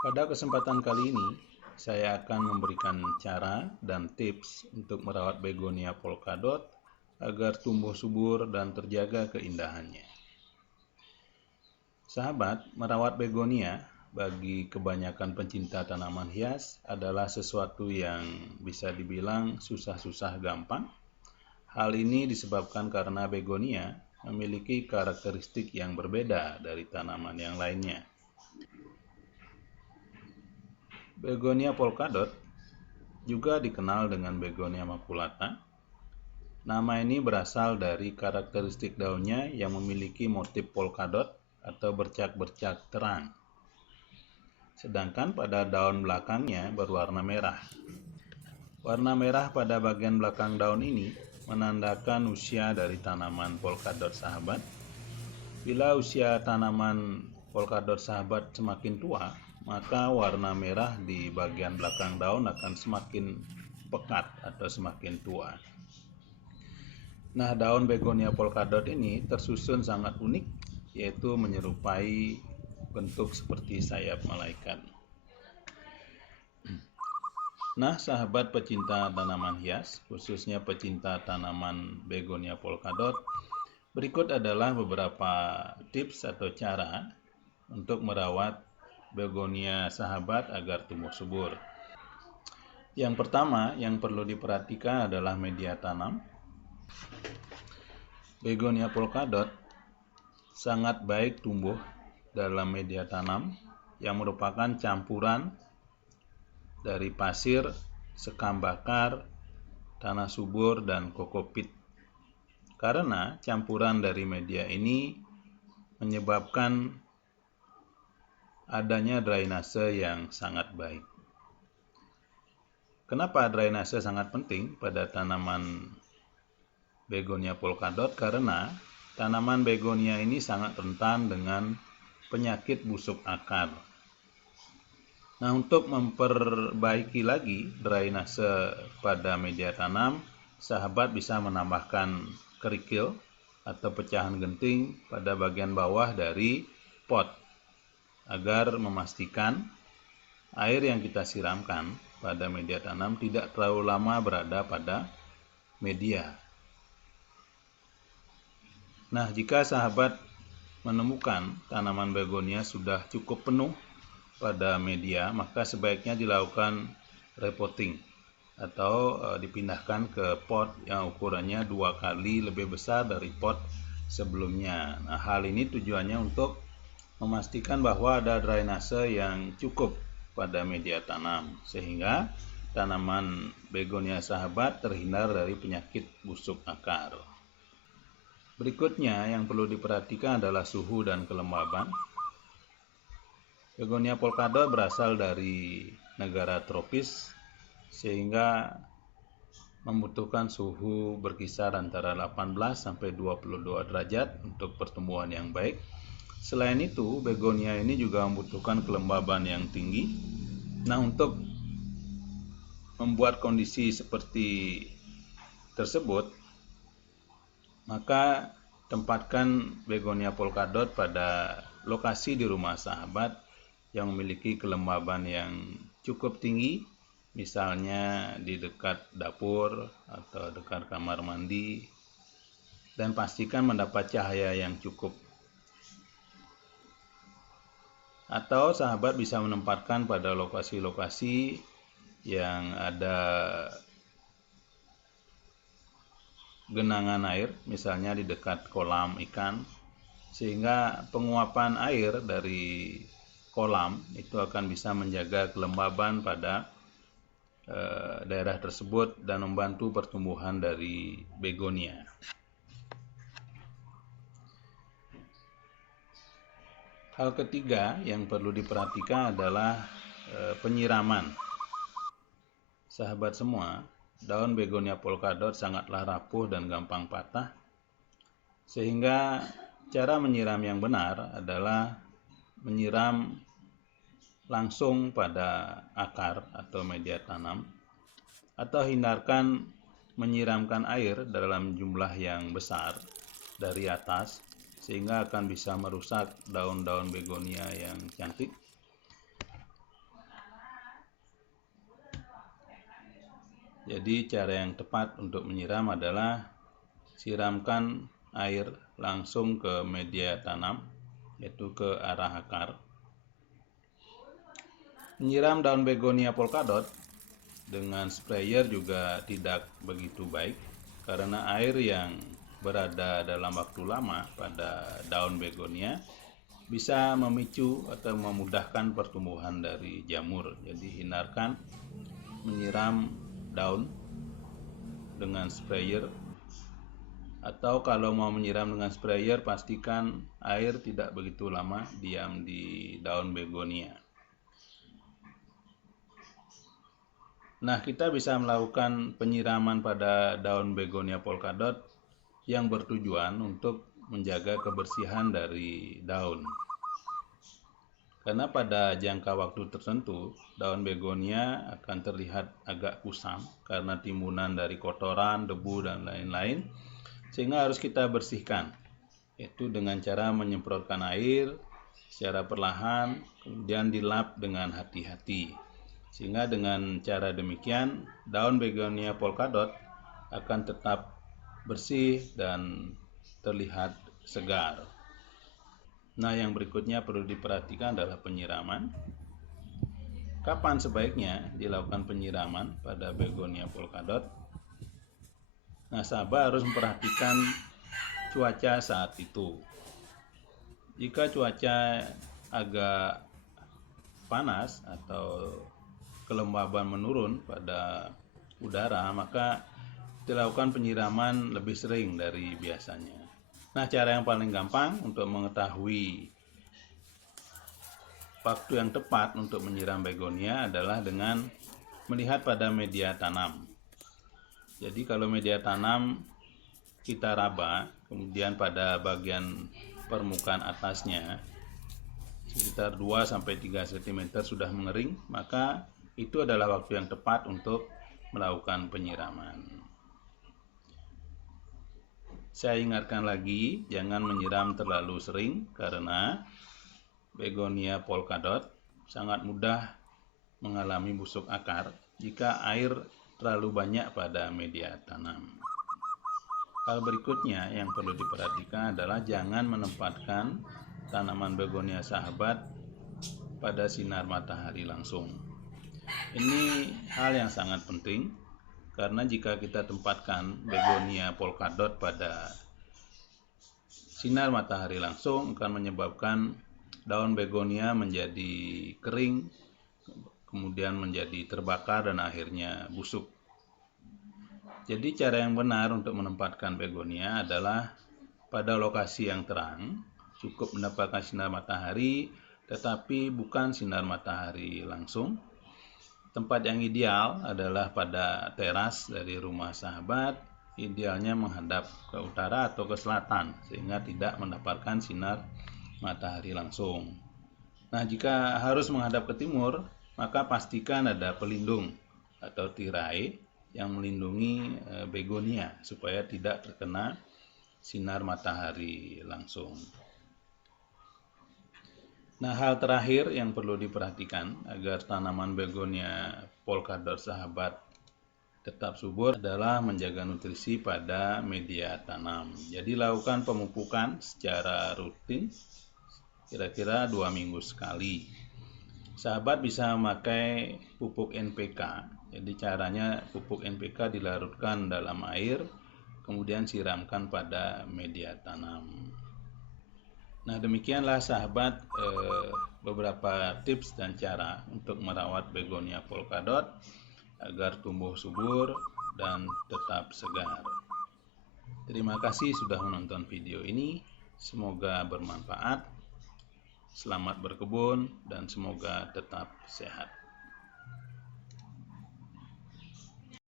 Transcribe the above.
Pada kesempatan kali ini, saya akan memberikan cara dan tips untuk merawat begonia polkadot agar tumbuh subur dan terjaga keindahannya. Sahabat, merawat begonia bagi kebanyakan pencinta tanaman hias adalah sesuatu yang bisa dibilang susah-susah gampang. Hal ini disebabkan karena begonia memiliki karakteristik yang berbeda dari tanaman yang lainnya. Begonia polkadot juga dikenal dengan begonia maculata. Nama ini berasal dari karakteristik daunnya yang memiliki motif polkadot atau bercak-bercak terang. Sedangkan pada daun belakangnya berwarna merah. Warna merah pada bagian belakang daun ini menandakan usia dari tanaman polkadot sahabat. Bila usia tanaman polkadot sahabat semakin tua, maka warna merah di bagian belakang daun akan semakin pekat atau semakin tua. Nah, daun begonia polkadot ini tersusun sangat unik, yaitu menyerupai bentuk seperti sayap malaikat. Nah, sahabat pecinta tanaman hias, khususnya pecinta tanaman begonia polkadot, berikut adalah beberapa tips atau cara untuk merawat begonia sahabat agar tumbuh subur. Yang pertama yang perlu diperhatikan adalah media tanam. Begonia polkadot sangat baik tumbuh dalam media tanam yang merupakan campuran dari pasir, sekam bakar, tanah subur, dan kokopit. Karena campuran dari media ini menyebabkan adanya drainase yang sangat baik. Kenapa drainase sangat penting pada tanaman begonia polkadot? Karena tanaman begonia ini sangat rentan dengan penyakit busuk akar. Nah, untuk memperbaiki lagi drainase pada media tanam, sahabat bisa menambahkan kerikil atau pecahan genting pada bagian bawah dari pot agar memastikan air yang kita siramkan pada media tanam tidak terlalu lama berada pada media. Nah, jika sahabat menemukan tanaman begonia sudah cukup penuh pada media, maka sebaiknya dilakukan repotting atau dipindahkan ke pot yang ukurannya 2 kali lebih besar dari pot sebelumnya. Nah, hal ini tujuannya untuk memastikan bahwa ada drainase yang cukup pada media tanam sehingga tanaman begonia sahabat terhindar dari penyakit busuk akar. Berikutnya yang perlu diperhatikan adalah suhu dan kelembaban. Begonia polkadot berasal dari negara tropis sehingga membutuhkan suhu berkisar antara 18 sampai 22 derajat untuk pertumbuhan yang baik. Selain itu, begonia ini juga membutuhkan kelembaban yang tinggi. Nah, untuk membuat kondisi seperti tersebut, maka tempatkan begonia polkadot pada lokasi di rumah sahabat yang memiliki kelembaban yang cukup tinggi, misalnya di dekat dapur atau dekat kamar mandi, dan pastikan mendapat cahaya yang cukup. Atau sahabat bisa menempatkan pada lokasi-lokasi yang ada genangan air, misalnya di dekat kolam ikan, sehingga penguapan air dari kolam itu akan bisa menjaga kelembaban pada daerah tersebut dan membantu pertumbuhan dari begonia. Hal ketiga yang perlu diperhatikan adalah penyiraman. Sahabat semua, daun begonia polkadot sangatlah rapuh dan gampang patah, sehingga cara menyiram yang benar adalah menyiram langsung pada akar atau media tanam, atau hindarkan menyiramkan air dalam jumlah yang besar dari atas sehingga akan bisa merusak daun-daun begonia yang cantik. Jadi cara yang tepat untuk menyiram adalah siramkan air langsung ke media tanam, yaitu ke arah akar. Menyiram daun begonia polkadot dengan sprayer juga tidak begitu baik, karena air yang berada dalam waktu lama pada daun begonia bisa memicu atau memudahkan pertumbuhan dari jamur. Jadi hindarkan menyiram daun dengan sprayer, atau kalau mau menyiram dengan sprayer pastikan air tidak begitu lama diam di daun begonia. Nah, kita bisa melakukan penyiraman pada daun begonia polkadot yang bertujuan untuk menjaga kebersihan dari daun. Karena pada jangka waktu tertentu, daun begonia akan terlihat agak kusam karena timbunan dari kotoran, debu, dan lain-lain, sehingga harus kita bersihkan, yaitu dengan cara menyemprotkan air secara perlahan, kemudian dilap dengan hati-hati. Sehingga dengan cara demikian, daun begonia polkadot akan tetap bersih dan terlihat segar. Nah, yang berikutnya perlu diperhatikan adalah penyiraman. Kapan sebaiknya dilakukan penyiraman pada begonia polkadot? Nah, sahabat harus memperhatikan cuaca saat itu. Jika cuaca agak panas atau kelembaban menurun pada udara, maka dilakukan penyiraman lebih sering dari biasanya. Nah, cara yang paling gampang untuk mengetahui waktu yang tepat untuk menyiram begonia adalah dengan melihat pada media tanam. Jadi kalau media tanam kita raba, kemudian pada bagian permukaan atasnya sekitar 2-3 cm sudah mengering, maka itu adalah waktu yang tepat untuk melakukan penyiraman. Saya ingatkan lagi, jangan menyiram terlalu sering karena begonia polkadot sangat mudah mengalami busuk akar jika air terlalu banyak pada media tanam. Hal berikutnya yang perlu diperhatikan adalah jangan menempatkan tanaman begonia sahabat pada sinar matahari langsung. Ini hal yang sangat penting karena jika kita tempatkan begonia polkadot pada sinar matahari langsung akan menyebabkan daun begonia menjadi kering, kemudian menjadi terbakar dan akhirnya busuk. Jadi cara yang benar untuk menempatkan begonia adalah pada lokasi yang terang, cukup mendapatkan sinar matahari, tetapi bukan sinar matahari langsung. Tempat yang ideal adalah pada teras dari rumah sahabat, idealnya menghadap ke utara atau ke selatan, sehingga tidak mendapatkan sinar matahari langsung. Nah, jika harus menghadap ke timur, maka pastikan ada pelindung atau tirai yang melindungi begonia supaya tidak terkena sinar matahari langsung. Nah, hal terakhir yang perlu diperhatikan agar tanaman begonia polkadot sahabat tetap subur adalah menjaga nutrisi pada media tanam. Jadi lakukan pemupukan secara rutin, kira-kira 2 minggu sekali. Sahabat bisa memakai pupuk NPK. Jadi caranya pupuk NPK dilarutkan dalam air, kemudian siramkan pada media tanam. Nah, demikianlah sahabat beberapa tips dan cara untuk merawat begonia polkadot agar tumbuh subur dan tetap segar. Terima kasih sudah menonton video ini. Semoga bermanfaat. Selamat berkebun dan semoga tetap sehat.